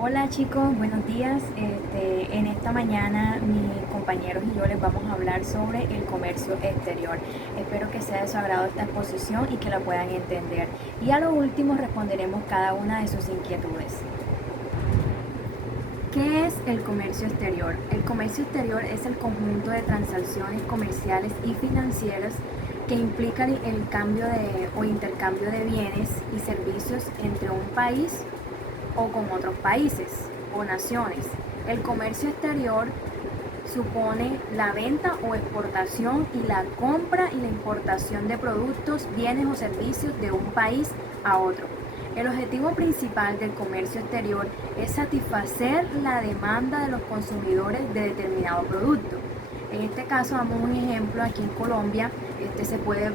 Hola chicos, buenos días. En esta mañana mis compañeros y yo les vamos a hablar sobre el comercio exterior. Espero que sea de su agrado esta exposición y que la puedan entender. Y a lo último responderemos cada una de sus inquietudes. ¿Qué es el comercio exterior? El comercio exterior es el conjunto de transacciones comerciales y financieras que implican el cambio o intercambio de bienes y servicios entre un país o con otros países o naciones. El comercio exterior supone la venta o exportación y la compra y la importación de productos, bienes o servicios de un país a otro. El objetivo principal del comercio exterior es satisfacer la demanda de los consumidores de determinado producto. En este caso damos un ejemplo, aquí en Colombia se puede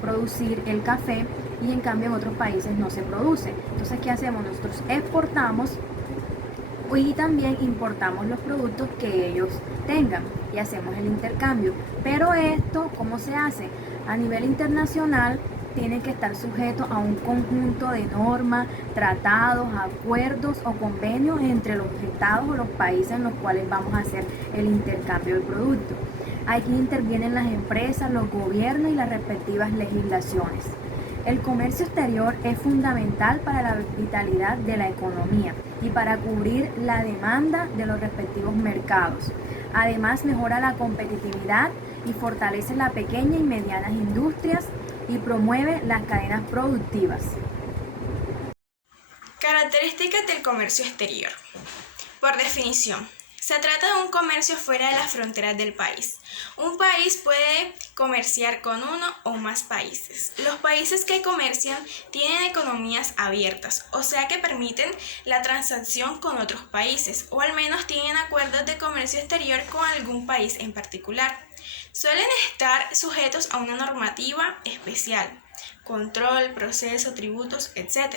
producir el café y en cambio en otros países no se produce. Entonces, ¿qué hacemos? Nosotros exportamos y también importamos los productos que ellos tengan y hacemos el intercambio. Pero esto, ¿cómo se hace? A nivel internacional tiene que estar sujeto a un conjunto de normas, tratados, acuerdos o convenios entre los estados o los países en los cuales vamos a hacer el intercambio del producto. Aquí intervienen las empresas, los gobiernos y las respectivas legislaciones. El comercio exterior es fundamental para la vitalidad de la economía y para cubrir la demanda de los respectivos mercados. Además, mejora la competitividad y fortalece las pequeñas y medianas industrias y promueve las cadenas productivas. Características del comercio exterior. Por definición, se trata de un comercio fuera de las fronteras del país. Un país puede comerciar con uno o más países. Los países que comercian tienen economías abiertas, o sea que permiten la transacción con otros países, o al menos tienen acuerdos de comercio exterior con algún país en particular. Suelen estar sujetos a una normativa especial, control, proceso, tributos, etc.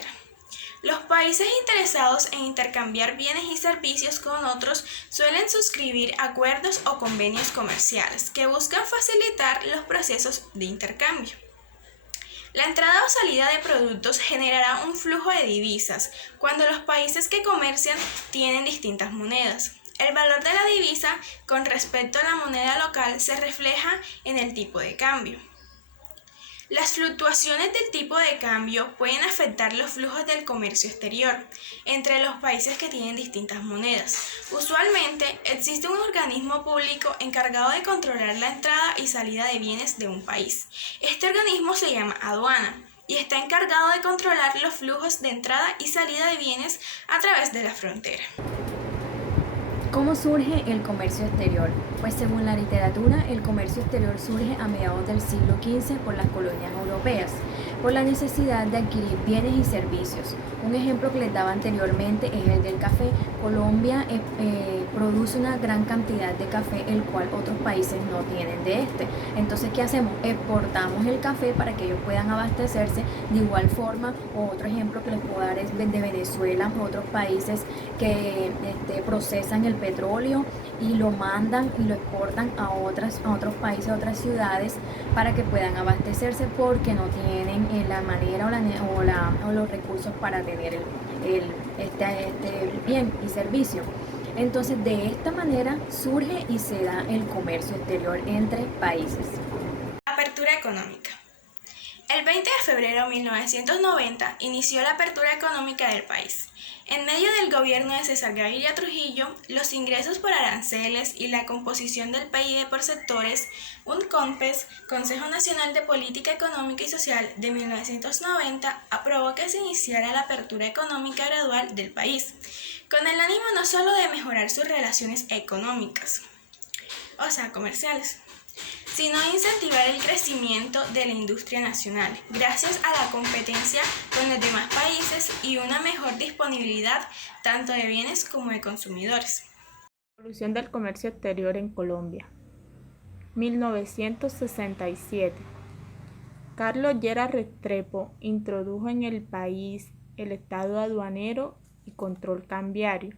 Los países interesados en intercambiar bienes y servicios con otros suelen suscribir acuerdos o convenios comerciales que buscan facilitar los procesos de intercambio. La entrada o salida de productos generará un flujo de divisas cuando los países que comercian tienen distintas monedas. El valor de la divisa con respecto a la moneda local se refleja en el tipo de cambio. Las fluctuaciones del tipo de cambio pueden afectar los flujos del comercio exterior entre los países que tienen distintas monedas. Usualmente existe un organismo público encargado de controlar la entrada y salida de bienes de un país. Este organismo se llama aduana y está encargado de controlar los flujos de entrada y salida de bienes a través de la frontera. ¿Cómo surge el comercio exterior? Pues según la literatura, el comercio exterior surge a mediados del siglo XV por las colonias europeas, por la necesidad de adquirir bienes y servicios. Un ejemplo que les daba anteriormente es el del café. Colombia produce una gran cantidad de café, el cual otros países no tienen de este. Entonces, ¿qué hacemos? Exportamos el café para que ellos puedan abastecerse. De igual forma, otro ejemplo que les puedo dar es de Venezuela, otros países que procesan el petróleo y lo mandan y lo exportan a otros países, a otras ciudades para que puedan abastecerse porque no tienen la manera o los recursos para tener el bien y servicio. Entonces de esta manera surge y se da el comercio exterior entre países. Apertura económica. El 20 de febrero de 1990 inició la apertura económica del país. En medio del gobierno de César Gaviria Trujillo, los ingresos por aranceles y la composición del PIB por sectores, un CONPES, Consejo Nacional de Política Económica y Social de 1990, aprobó que se iniciara la apertura económica gradual del país, con el ánimo no solo de mejorar sus relaciones económicas, o sea, comerciales, sino incentivar el crecimiento de la industria nacional, gracias a la competencia con los demás países y una mejor disponibilidad tanto de bienes como de consumidores. Evolución del comercio exterior en Colombia. 1967. Carlos Lleras Restrepo introdujo en el país el Estado aduanero y control cambiario.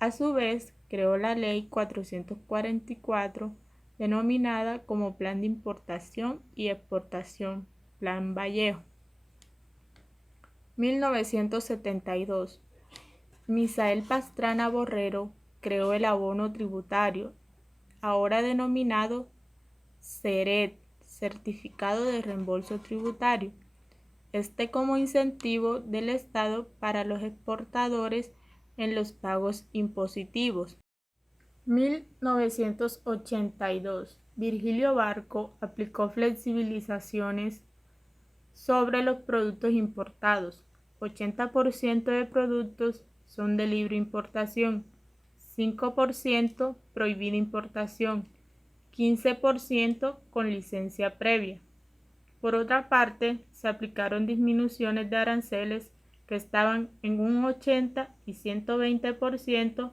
A su vez, creó la Ley 444, denominada como Plan de Importación y Exportación, Plan Vallejo. 1972. Misael Pastrana Borrero creó el abono tributario, ahora denominado CERET, Certificado de Reembolso Tributario, como incentivo del Estado para los exportadores en los pagos impositivos. 1982. Virgilio Barco aplicó flexibilizaciones sobre los productos importados. 80% de productos son de libre importación, 5% prohibida importación, 15% con licencia previa. Por otra parte, se aplicaron disminuciones de aranceles que estaban en un 80 y 120%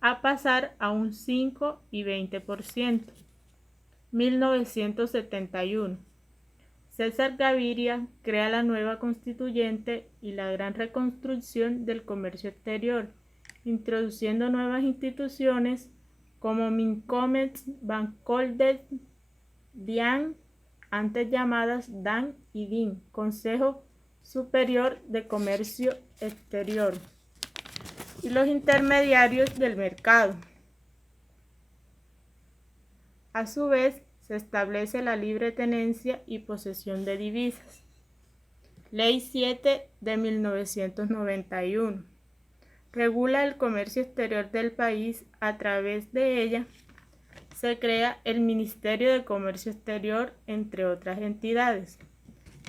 a pasar a un 5 y 20%. 1971. César Gaviria crea la nueva constituyente y la gran reconstrucción del comercio exterior, introduciendo nuevas instituciones como Mincomex, Bancoldex, DIAN, antes llamadas DAN y DIN, Consejo Superior de Comercio Exterior, y los intermediarios del mercado. A su vez, se establece la libre tenencia y posesión de divisas. Ley 7 de 1991. Regula el comercio exterior del país. A través de ella se crea el Ministerio de Comercio Exterior, entre otras entidades.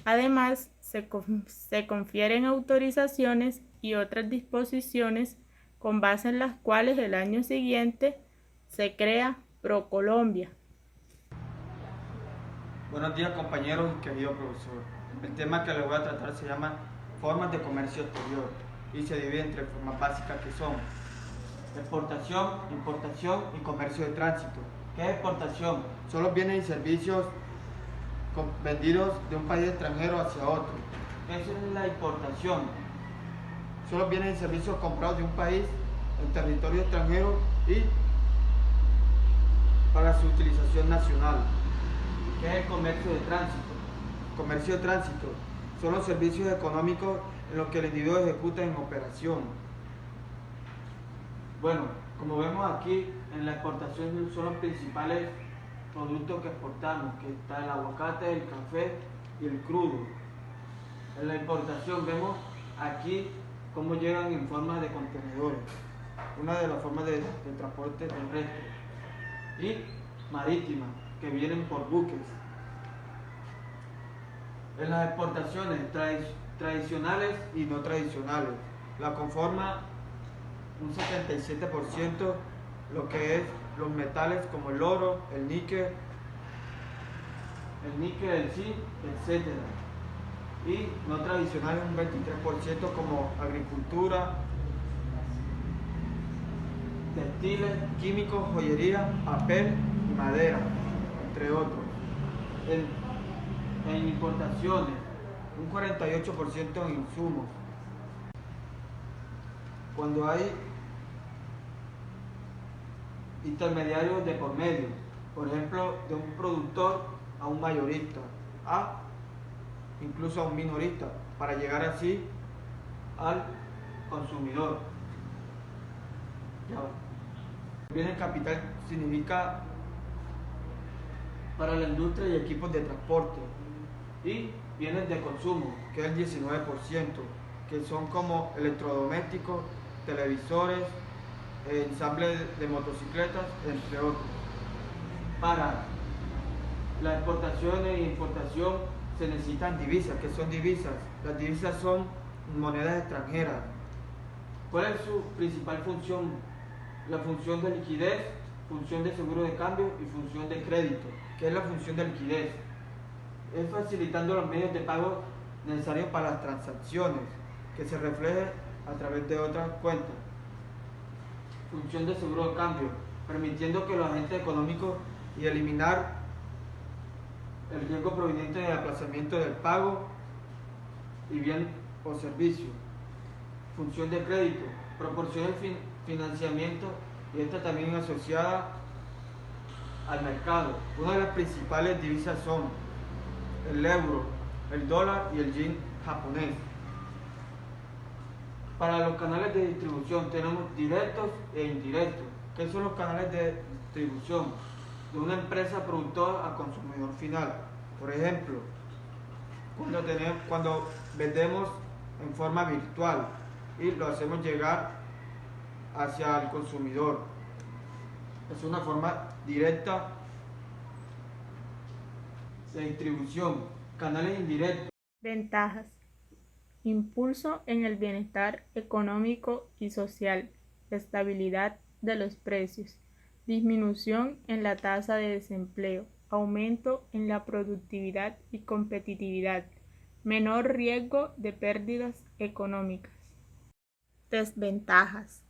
Además, se confieren autorizaciones y otras disposiciones con base en las cuales el año siguiente se crea ProColombia. Buenos días, compañeros y querido profesor. El tema que les voy a tratar se llama formas de comercio exterior y se divide entre formas básicas que son exportación, importación y comercio de tránsito. ¿Qué es exportación? Son los bienes y servicios vendidos de un país extranjero hacia otro. ¿Qué es la importación? Son los bienes y servicios comprados de un país en territorio extranjero y para su utilización nacional. ¿Qué es el comercio de tránsito? Comercio de tránsito son los servicios económicos en los que el individuo ejecuta en operación. Bueno, como vemos aquí, en la exportación son los principales productos que exportamos, que está el aguacate, el café y el crudo. En la importación vemos aquí cómo llegan en forma de contenedores, una de las formas de transporte terrestre, y marítima, que vienen por buques. En las exportaciones tradicionales y no tradicionales, la conforma un 77% lo que es los metales como el oro, el níquel, el zinc, etc. Y no tradicionales un 23% como agricultura, textiles, químicos, joyería, papel y madera, entre otros. En importaciones, un 48% en insumos. Cuando hay intermediarios de por medio, por ejemplo, de un productor a un mayorista, incluso a un minorista, para llegar así al consumidor. Bienes capital significa para la industria y equipos de transporte, y bienes de consumo, que es el 19%, que son como electrodomésticos, televisores, ensamble de motocicletas, entre otros. Para la exportación e importación se necesitan divisas. ¿Qué son divisas? Las divisas son monedas extranjeras. ¿Cuál es su principal función? La función de liquidez, función de seguro de cambio y función de crédito. ¿Qué es la función de liquidez? Es facilitando los medios de pago necesarios para las transacciones, que se refleje a través de otras cuentas. Función de seguro de cambio, permitiendo que los agentes económicos y eliminar el riesgo proveniente del aplazamiento del pago y bien o servicio. Función de crédito, proporciona el financiamiento y esta también asociada al mercado. Una de las principales divisas son el euro, el dólar y el yen japonés. Para los canales de distribución tenemos directos e indirectos. ¿Qué son los canales de distribución? De una empresa productora a consumidor final. Por ejemplo, cuando vendemos en forma virtual y lo hacemos llegar hacia el consumidor. Es una forma directa de distribución. Canales indirectos. Ventajas. Impulso en el bienestar económico y social, estabilidad de los precios, disminución en la tasa de desempleo, aumento en la productividad y competitividad, menor riesgo de pérdidas económicas. Desventajas.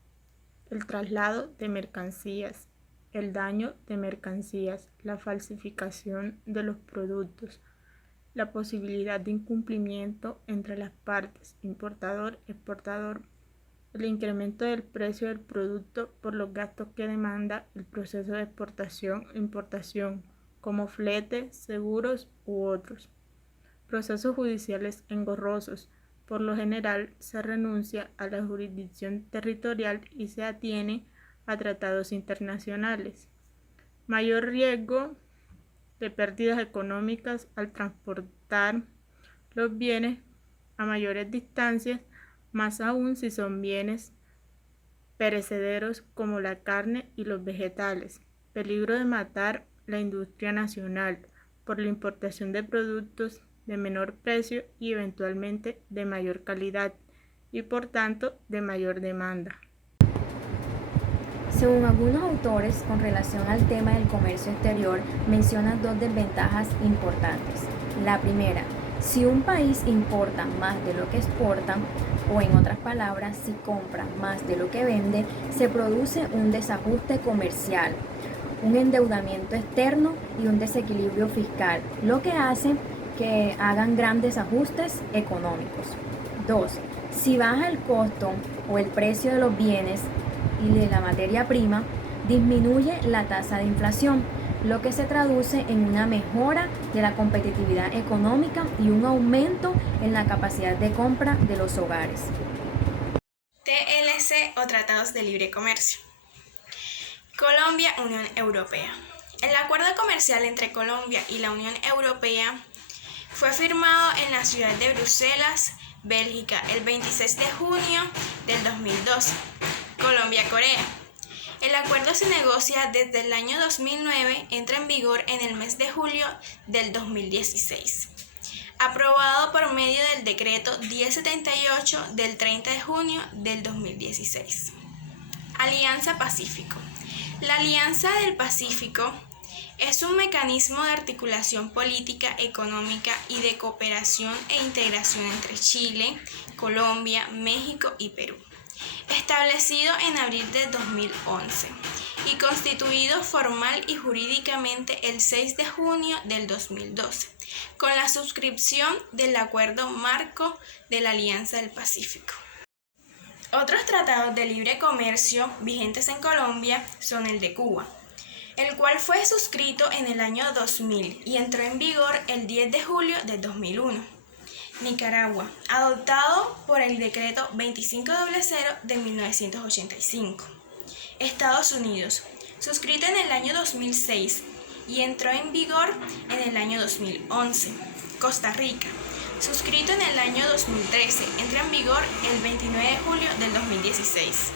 El traslado de mercancías, el daño de mercancías, la falsificación de los productos, la posibilidad de incumplimiento entre las partes, importador-exportador, el incremento del precio del producto por los gastos que demanda el proceso de exportación e importación, como flete, seguros u otros. Procesos judiciales engorrosos. Por lo general, se renuncia a la jurisdicción territorial y se atiene a tratados internacionales. Mayor riesgo de pérdidas económicas al transportar los bienes a mayores distancias, más aún si son bienes perecederos como la carne y los vegetales. Peligro de matar la industria nacional por la importación de productos de menor precio y eventualmente de mayor calidad y por tanto de mayor demanda. Según algunos autores, con relación al tema del comercio exterior, mencionan dos desventajas importantes. La primera, si un país importa más de lo que exporta, o en otras palabras, si compra más de lo que vende, se produce un desajuste comercial, un endeudamiento externo y un desequilibrio fiscal, lo que hace que hagan grandes ajustes económicos. 2. Si baja el costo o el precio de los bienes y de la materia prima, disminuye la tasa de inflación, lo que se traduce en una mejora de la competitividad económica y un aumento en la capacidad de compra de los hogares. TLC o Tratados de Libre Comercio. Colombia, Unión Europea. El acuerdo comercial entre Colombia y la Unión Europea fue firmado en la ciudad de Bruselas, Bélgica, el 26 de junio del 2012. Colombia-Corea. El acuerdo se negocia desde el año 2009, entra en vigor en el mes de julio del 2016. Aprobado por medio del decreto 1078 del 30 de junio del 2016. Alianza Pacífico. La Alianza del Pacífico es un mecanismo de articulación política, económica y de cooperación e integración entre Chile, Colombia, México y Perú, establecido en abril de 2011 y constituido formal y jurídicamente el 6 de junio del 2012, con la suscripción del Acuerdo Marco de la Alianza del Pacífico. Otros tratados de libre comercio vigentes en Colombia son el de Cuba, el cual fue suscrito en el año 2000 y entró en vigor el 10 de julio de 2001. Nicaragua, adoptado por el decreto 2500 de 1985. Estados Unidos, suscrito en el año 2006 y entró en vigor en el año 2011. Costa Rica, suscrito en el año 2013, entra en vigor el 29 de julio del 2016.